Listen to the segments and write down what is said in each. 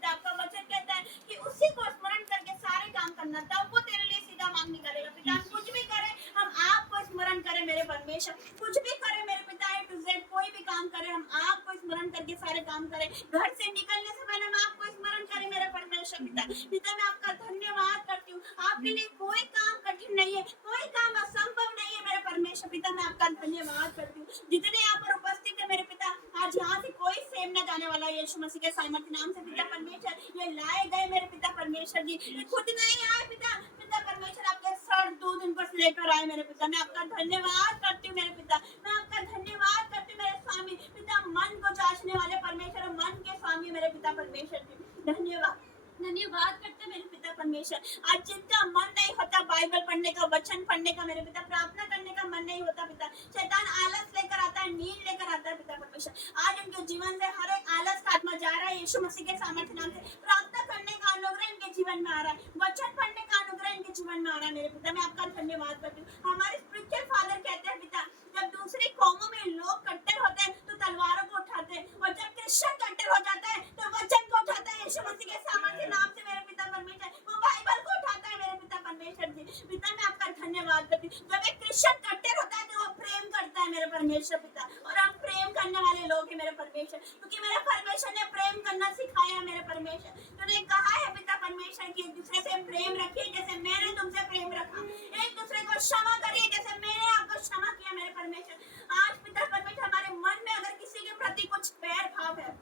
पिता। आपका वचन कहता है कि उसी को स्मरण करके सारे काम करना, तब वो तेरे लिए सीधा मार्ग निकालेगा। पिता हम कुछ भी करें, हम आपको स्मरण करें मेरे परमेश्वर, कुछ भी करें मेरे पिता, A to Z कोई भी काम करें, हम आपको स्मरण करके सारे काम करें। घर से निकलने से पहले हम आपको स्मरण करें मेरे परमेश्वर पिता। पिता मैं आपका धन्यवाद करती हूँ, आपके लिए कोई काम कठिन नहीं है, कोई काम असंभव नहीं है मेरे परमेश्वर पिता। मैं आपका धन्यवाद करती हूँ। जितने यहाँ पर उपस्थित है मेरे पिता, आज यहाँ से कोई सेम न जाने वाला, यीशु मसीह के सामर्थ्य नाम से पिता परमेश्वर। ये लाए गए मेरे पिता परमेश्वर जी, ये खुद नहीं आए पिता, पिता परमेश्वर आपके सर दूध इनको लेकर आए मेरे पिता। मैं आपका धन्यवाद करती हूँ मेरे पिता, मैं आपका धन्यवाद करती हूँ मेरे स्वामी पिता, मन को जांचने वाले परमेश्वर, मन के स्वामी मेरे पिता परमेश्वर जी। धन्यवाद धन्यवाद करते मेरे पिता परमेश्वर। आज जिनका मन नहीं होता बाइबल पढ़ने का, वचन पढ़ने का मेरे पिता, प्रार्थना करने का मन नहीं होता पिता, शैतान आलस लेकर आता है, नींद लेकर आता है पिता परमेश्वर। आज उनके जीवन से हर एक आलस का आत्मा जा रहा है यीशु मसीह के सामर्थ्य नाम से। प्रार्थना करने का अनुग्रह इनके जीवन में आ रहा है, वचन पढ़ने का अनुग्रह इनके जीवन में आ रहा है मेरे पिता। मैं आपका धन्यवाद करती हूँ। हमारे स्पिरिचुअल फादर कहते हैं पिता, जब दूसरी कौमों में लोग कट्टर होते हैं तो तलवारों को उठाते हैं, और जब क्रिश्चियन कट्टर हो जाता है तो वचन को उठाता है यीशु मसीह के सामर्थ्य नाम से मेरे पिता परमेश्वर। वो बाइबल को उठाता है मेरे पिता परमेश्वर जी। पिता मैं आपका धन्यवाद करती हूँ। जब एक क्रिश्चियन कट्टर होता है तो वो प्रेम करता है मेरे परमेश्वर पिता, और हम प्रेम करने वाले लोग हैं मेरे परमेश्वर, क्योंकि मेरे परमेश्वर ने प्रेम करना सिखाया मेरे परमेश्वर। तूने कहा है पिता परमेश्वर कि एक दूसरे से प्रेम रखिए जैसे मैंने तुमसे प्रेम रखा, एक दूसरे को क्षमा करिए जैसे मैंने आपको क्षमा किया मेरे परमेश्वर। आज पिता परमेश्वर हमारे मन में अगर किसी के प्रति कुछ बैर भाव है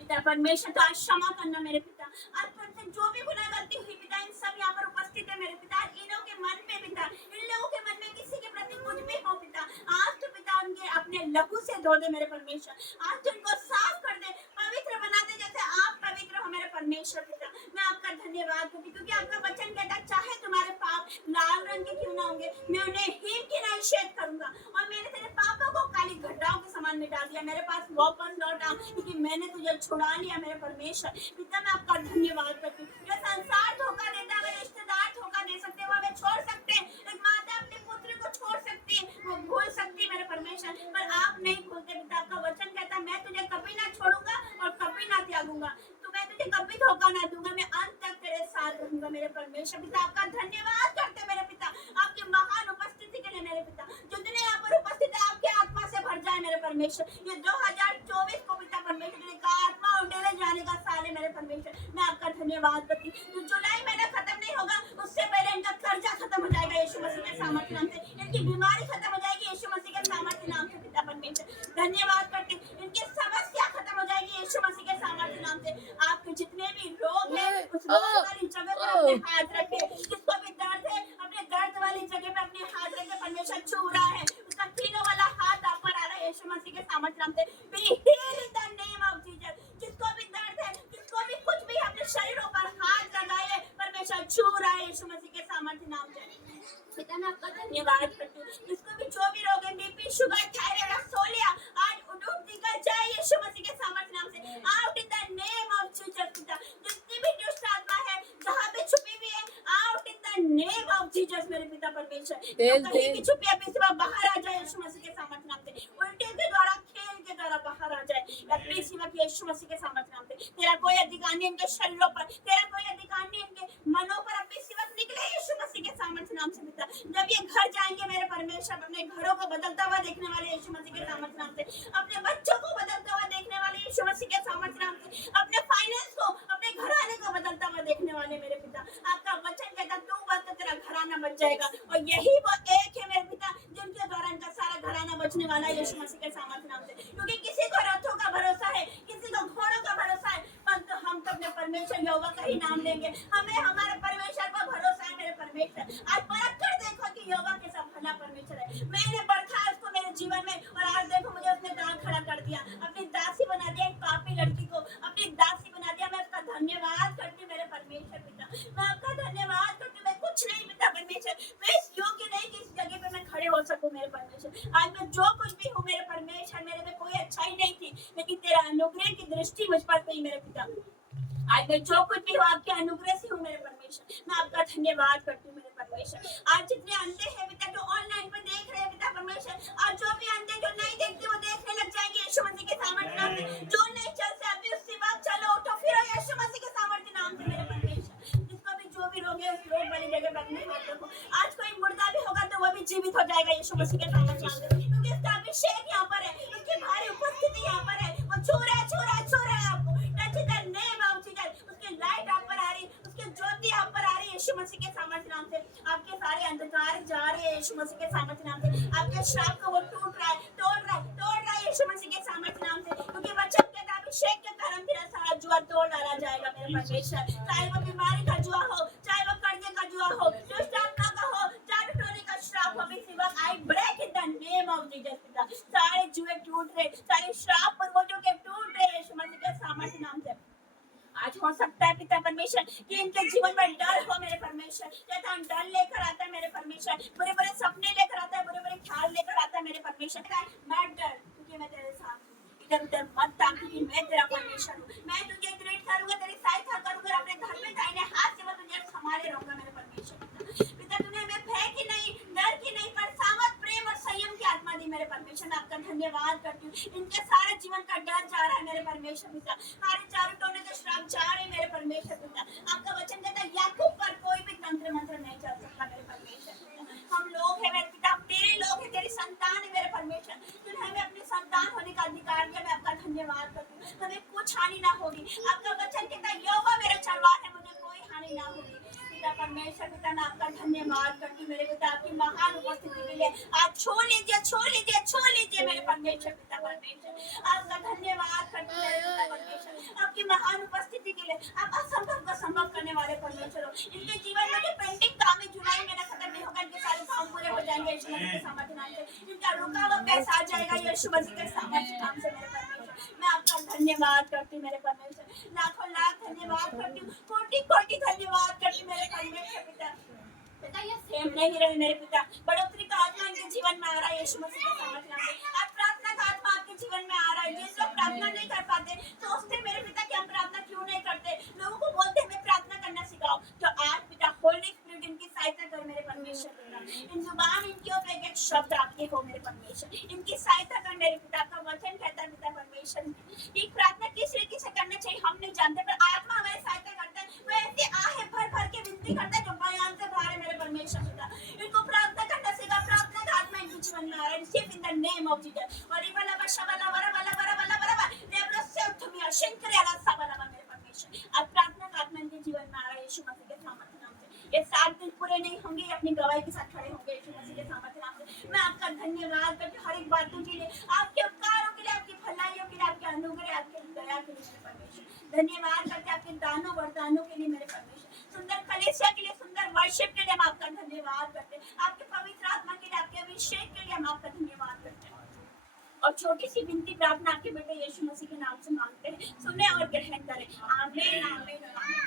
पिता परमेश्वर, तो आज क्षमा करना मेरे पिता। आज तुमसे जो भी गुनाह गलती हुई पिता, इन सब यहाँ पर उपस्थित है मेरे पिता, इनों के मन में पिता, इन लोगों के मन में किसी के प्रति कुछ भी हो पिता, आज तो पिता उनके अपने लहू से धो दे मेरे परमेश्वर। आज तो उनको साफ कर दे, पवित्र बना दे जैसे आप पवित्र हो मेरे परमेश्वर पिता। मैं आपका धन्यवाद करती हूँ, क्योंकि आपका वचन कहता है चाहे तुम्हारे पाप लाल रंग के क्यों ना होंगे, मैं उन्हें हिम की नहीं श्वेत करूंगा, और मैंने तेरे पापों को काली घटाओं के समान मिटा दिया। मेरे पास वापस लौट आ, क्योंकि मैंने तुझे छुड़ा लिया मेरे परमेश्वर पिता। मैं आपका धन्यवाद करती हूँ। ये संसार धोखा देता है, रिश्तेदार धोखा दे सकते हैं, वो हमें छोड़ सकते हैं, एक माता अपने पुत्र को छोड़ सकती है, वो भूल सकती है मेरे परमेश्वर, पर आप नहीं भूलते पिता। आपका वचन कहता है मैं तुझे कभी ना छोड़ूंगा और कभी ना त्यागूंगा, तो मैं तुझे कभी धोखा ना दूंगा, मैं अंत तक तेरे साथ रहूंगा मेरे परमेश्वर पिता। आपका धन्यवाद करते मेरे पिता, आपकी महान उपस्थिति के लिए मेरे पिता। जितने यहाँ पर उपस्थित है आपके आत्मा से भर जाए मेरे परमेश्वर। ये 2024 को पिता परमेश्वर ने कहा आत्मा उठेले जाने का साल है मेरे परमेश्वर। मैं आपका धन्यवाद करती हूँ। तो जुलाई महीना खत्म नहीं होगा उससे पहले इनका कर्जा खत्म हो जाएगा यीशु मसीह के सामर्थ्य नाम से, इनकी बीमारी खत्म हो जाएगी यीशु मसीह के सामर्थ्य नाम से पिता परमेश्वर। धन्यवाद करती हूँ। इनकी समस्या खत्म हो जाएगी यीशु मसीह के सामर्थ्य नाम से। आपके जितने भी रोग हैं उस रोग वाली जगह पर अपने हाथ रखे, जिसको भी दर्द है अपने दर्द वाली जगह पे अपने हाथ रखे, परमेश्वर छू रहा है, उसका खीलों वाला हाथ आप पर आ रहा है यीशु मसीह के सामर्थ्य नाम से। Be healed in the name of Jesus. जिसको भी दर्द है, जिसको भी कुछ भी अपने शरीरों पर हाथ लगाए, परमेश्वर छू रहा है यीशु मसीह के सामर्थ्य नाम से। पिता मैं आपका धन्यवाद करती हूँ। जिसको भी जो भी रोग है, बीपी, शुगर, थायराइड, सोलिया, आज उठ निकल जाए यीशु मसीह के सामर्थ्य नाम से। Out in the name of Jesus पिता। जितनी भी दुष्ट आत्मा है जहाँ पे छुपी हुई है, out in the name of Jesus मेरे पिता परमेश्वर। कहीं भी छुपी है पिता बाहर आ जाए यीशु मसीह के सामर्थ्य नाम से। उल्टे के द्वारा, खेल के द्वारा बाहर आ जाए अपने सिवा के यीशु मसीह के सामर्थ्य नाम से। तेरा कोई अधिकार नहीं इनके शरीरों पर, तेरा कोई अधिकार नहीं इनके मनों पर, अपने सिवा निकले यीशु मसीह के सामर्थ्य नाम से पिता। जब ये घर जाएंगे मेरे परमेश्वर, अपने घरों को बदलता हुआ देखने वाले यीशु मसीह के सामर्थ्य नाम से, अपने बच्चों को बदलता हुआ देखने वाले यीशु मसीह के सामर्थ्य नाम से, अपने फाइनेंस को, अपने घराने को बदलता हुआ देखने वाले मेरे पिता। आपका वचन कहता तू बस तो तेरा घराना बच जाएगा, और यही वो एक है मेरे पिता जिनके द्वारा इनका सारा घराना बचने वाला है यीशु मसीह के सामर्थ्य नाम से। क्योंकि किसी को रथों का भरोसा है, किसी को घोड़ों का भरोसा है, परंतु हम तो अपने परमेश्वर यहोवा का ही नाम लेंगे। हमें हमारे परमेश्वर पर भरोसा है मेरे परमेश्वर। आज परख कर देखो कि यहोवा के सब भला परमेश्वर है। मैंने परखा है उसको मेरे जीवन में, और आज देखो मुझे उसने दांव खड़ा कर दिया, अपनी दासी बना दिया, एक पापी लड़की को अपनी दासी बना दिया। मैं उसका धन्यवाद करती हूँ मेरे परमेश्वर पिता। मैं आपका धन्यवाद करती हूँ। मैं कुछ नहीं पिता परमेश्वर, मैं इस योग्य नहीं कि इस जगह पे मैं खड़े हो सकूं मेरे परमेश्वर। आज मैं जो कुछ भी हूँ मेरे परमेश्वर, मेरे में कोई अच्छाई नहीं थी, लेकिन तेरा अनुग्रह की दृष्टि मुझ पर गई मेरे पिता। आज मैं जो कुछ भी हूँ आपके अनुग्रह से हूँ मेरे परमेश्वर। मैं आपका धन्यवाद करती हूँ मेरे परमेश्वर। आज जितने अंधे हैं पिता जो ऑनलाइन पे देख रहे हैं पिता परमेश्वर, आज जो भी अंधे जो नहीं देखते वो देखने लग जाएंगे यीशु मसीह के सामर्थ्य नाम से। जो नहीं चलते अभी उससे बात चलो, उठो फिरो यीशु मसीह के जाएगा यीशु मसीह के सामर्थ्य नाम से, क्योंकि उसका अभिषेक यहाँ पर है, उसकी भारी उपस्थिति यहाँ पर है, वो छू रहा है, छू रहा है, छू रहा है आपको। Touch the name of Jesus, उसकी लाइट आप पर आ रही, उसकी ज्योति आप पर आ रही है यीशु मसीह के सामर्थ्य नाम से। आपके सारे अंधकार जा रहे हैं यीशु मसीह के सामर्थ्य नाम से। आपके श्राप को वो टूट रहा है, तोड़ रहा है यीशु मसीह के सामर्थ्य नाम से, क्योंकि वचन के अभिषेक के कारण तेरा सारा जुआ तोड़ डाला जाएगा मेरे परमेश्वर। चाहे वो बीमारी का जुआ हो, चाहे वो कर्जे का जुआ हो, दुष्ट आत्मा का हो, जादू टोने का श्राप हो, I break in the name of Jesus पिता। सारे जुए टूट रहे, सारे श्राप पूर्वजों के टूट रहे यीशु मसीह के सामर्थ्य नाम से। आज हो सकता है पिता परमेश्वर कि इनके जीवन में डर हो मेरे परमेश्वर, शैतान डर लेकर आता है मेरे परमेश्वर, बुरे बुरे सपने लेकर आता है, बुरे बुरे ख्याल लेकर आता है मेरे परमेश्वर। मत डर, क्योंकि मैं तेरे साथ हूँ। इधर उधर मत ताक, क्योंकि मैं तेरा परमेश्वर हूँ। मैं तुझे ग्रेट करूंगा, तेरी सहायता करूंगा, अपने घर में दाहिने हाथ से मैं तुझे संभाले रहूंगा मेरे परमेश्वर। पिता तूने हमें भय की नहीं, डर की नहीं, पर सामर्थ, प्रेम और संयम की आत्मा दी मेरे परमेश्वर। मैं आपका धन्यवाद करती हूँ। इनके सारे जीवन का डर जा रहा है मेरे परमेश्वर पिता, हमारे चारों टोने के श्राप जा रहे हैं मेरे परमेश्वर पिता। आपका वचन कहता है याकूब पर कोई भी तंत्र मंत्र नहीं चल सकता मेरे परमेश्वर पिता। हम लोग हैं मेरे पिता, हम तेरे लोग हैं, तेरी संतान है मेरे परमेश्वर। तूने हमें अपनी संतान होने का अधिकार दिया, मैं आपका धन्यवाद करती हूँ। हमें कुछ हानि ना होगी। आपका वचन कहता है यहोवा मेरा चरवाहा है, मुझे कोई हानि ना होगी। पिता परमेश्वर पिता, मैं आपका धन्यवाद करती हूँ मेरे पिता, आपकी महान उपस्थिति के लिए। आप छू लीजिए, छू लीजिए, छू लीजिए मेरे परमेश्वर पिता परमेश्वर। आपका धन्यवाद करती हूँ मेरे पिता परमेश्वर, आपकी महान उपस्थिति के लिए। आप असंभव को संभव करने वाले परमेश्वर हो। इनके जीवन में जो पेंडिंग काम है जुलाई में खत्म नहीं होगा, इनके सारे काम पूरे हो जाएंगे यीशु मसीह के सामर्थ्य नाम से। इनका रुका हुआ पैसा आ जाएगा यीशु मसीह के सामर्थ्य नाम से मेरे परमेश्वर। मैं आपका धन्यवाद करती हूँ मेरे परमेश्वर, लाखों लाख धन्यवाद करती हूँ, कोटि कोटि धन्यवाद करती हूँ मेरे परमेश्वर पिता। पिता ये सेम नहीं रहे मेरे पिता, बढ़ोतरी का आत्मा इनके जीवन में आ रहा है यीशु मसीह के सामर्थ्य नाम से। आज प्रार्थना का आत्मा आपके जीवन में आ रहा है। जिस लोग प्रार्थना नहीं कर पाते सोचते मेरे पिता कि हम प्रार्थना क्यों नहीं करते, लोगों को बोलते हमें प्रार्थना करना सिखाओ, तो आज पिता होली स्पिरिट इनकी सहायता कर मेरे परमेश्वर पिता। इन जुबान इनके ऊपर एक एक शब्द आपके हो मेरे परमेश्वर, इनकी सहायता कर मेरे पिता। का वचन कहता है पिता परमेश्वर कि प्रार्थना किस रीति से करना चाहिए हम नहीं जानते, पर आत्मा हमारी सहायता करता है। वो ऐसे आहे भर भर के विनती करता है जो बयान से बाहर है मेरे परमेश्वर पिता। इनको प्रार्थना करना सिखा, प्रार्थना का आत्मा इनके जीवन में आ रहा है इन द नेम ऑफ जीसस। और वाला बशबला बरा बला बरा बला बरा देवरा से तुम शंकर आला सबला मेरे परमेश्वर। अब प्रार्थना का आत्मा इनके जीवन में आ रहा है यीशु मसीह के सामर्थ्य नाम से। ये 7 दिन पूरे नहीं होंगे, अपनी गवाही के साथ खड़े होंगे यीशु मसीह के सामर्थ्य नाम से। मैं आपका धन्यवाद करती हूँ हर एक बातों के लिए, आपके उपकारों के लिए, आपकी भलाइयों के लिए, आपके अनुग्रह, आपके दया के लिए मेरे परमेश्वर। धन्यवाद करते हैं आपके दानों वरदानों के लिए मेरे परमेश्वर, सुंदर कलीसिया के लिए, सुंदर वर्शिप के लिए हम आपका धन्यवाद करते हैं। आपके पवित्र आत्मा के लिए, आपके अभिषेक के लिए हम आपका धन्यवाद करते हैं। और छोटी सी विनती प्रार्थना आपके बेटे यीशु मसीह के नाम से मांगते हैं, सुने और ग्रहण करें। आमीन आमीन आमीन।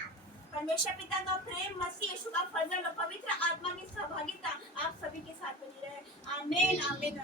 परमेश्वर पिता का प्रेम, मसीह यीशु का फजल और पवित्र आत्मा की सहभागिता आप सभी के साथ बनी रहे। आमीन आमीन।